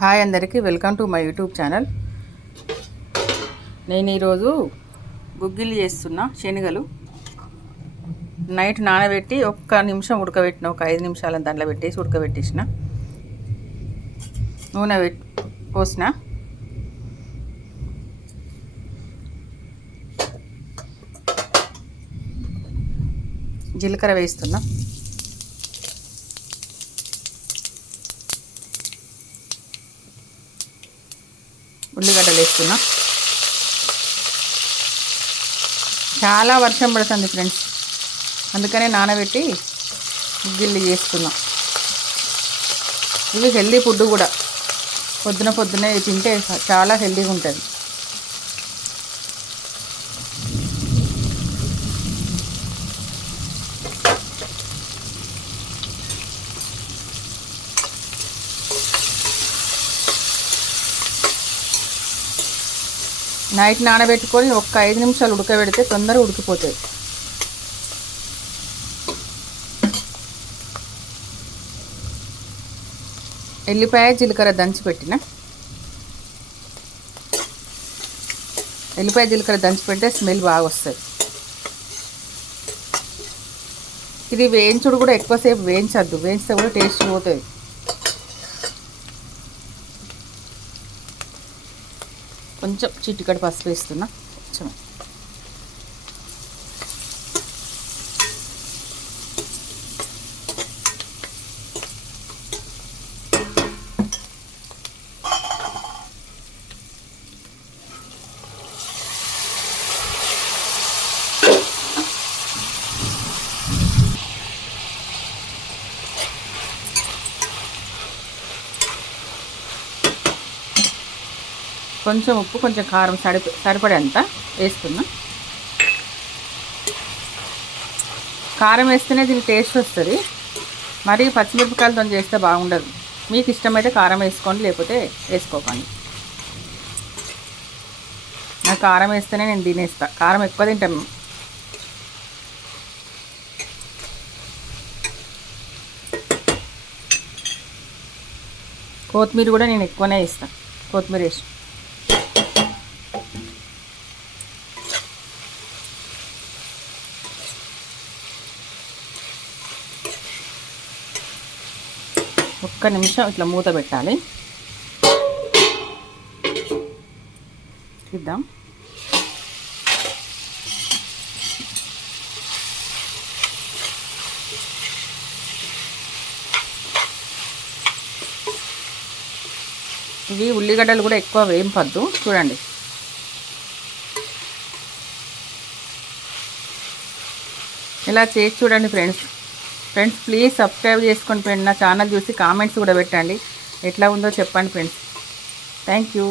Hi అందరికీ welcome to my YouTube channel. నేను ఈరోజు గుగ్గిళ్ళు చేస్తున్నా. శనగలు నైట్ నానబెట్టి ఒక్క నిమిషం ఉడకబెట్టిన, ఒక 5 నిమిషాల దాంట్లో పెట్టేసి ఉడకబెట్టేసిన. నూనె పోసిన, జీలకర్ర వేస్తున్నా, ఉల్లిగడ్డలు వేస్తున్నా. చాలా వర్షం పడుతుంది ఫ్రెండ్స్, అందుకనే నానబెట్టి గుగ్గిళ్ళు చేస్తున్నా. ఇవి హెల్దీ ఫుడ్ కూడా, పొద్దునే తింటే చాలా హెల్దీగా ఉంటుంది. నైట్ నానబెట్టుకొని ఒక 5 నిమిషాలు ఉడకబెడితే తొందరగా ఉడికిపోతుంది. ఎల్లిపాయ జీలకర్ర దంచి పెట్టిన. ఎల్లిపాయ జీలకర్ర దంచి పెడితే స్మెల్ బాగా వస్తుంది. ఇది వేయించుడు కూడా ఎక్కువసేపు వేయించద్దు, వేయిస్తే కూడా టేస్ట్ పోతుంది. కొంచెం చిటికెడు పసుపు వేస్తున్నా, కొంచెం. కొంచెం ఉప్పు, కొంచెం కారం సరిపడేంత వేస్తున్నా. కారం వేస్తేనే దీనికి టేస్ట్ వస్తుంది. మరి పచ్చిమిరపకాయలతో చేస్తే బాగుండదు. మీకు ఇష్టమైతే కారం వేసుకోండి, లేకపోతే వేసుకోకండి. నాకు కారం వేస్తేనే నేను తినేస్తా. కారం ఎక్కువ తింటాం. కొత్తిమీర కూడా నేను ఎక్కువనే వేస్తాను. కొత్తిమీర వేసి ఒక్క నిమిషం ఇట్లా మూత పెట్టాలి. ఇద్దాం. ఇవి ఉల్లిగడ్డలు కూడా ఎక్కువ వేయింపద్దు. చూడండి, ఇలా చేసి చూడండి ఫ్రెండ్స్. ప్లీజ్ సబ్స్క్రైబ్ చేసుకోండి ఫ్రెండ్. నా ఛానల్ చూసి కామెంట్స్ కూడా పెట్టండి, ఎట్లా ఉందో చెప్పండి ఫ్రెండ్స్. Thank you.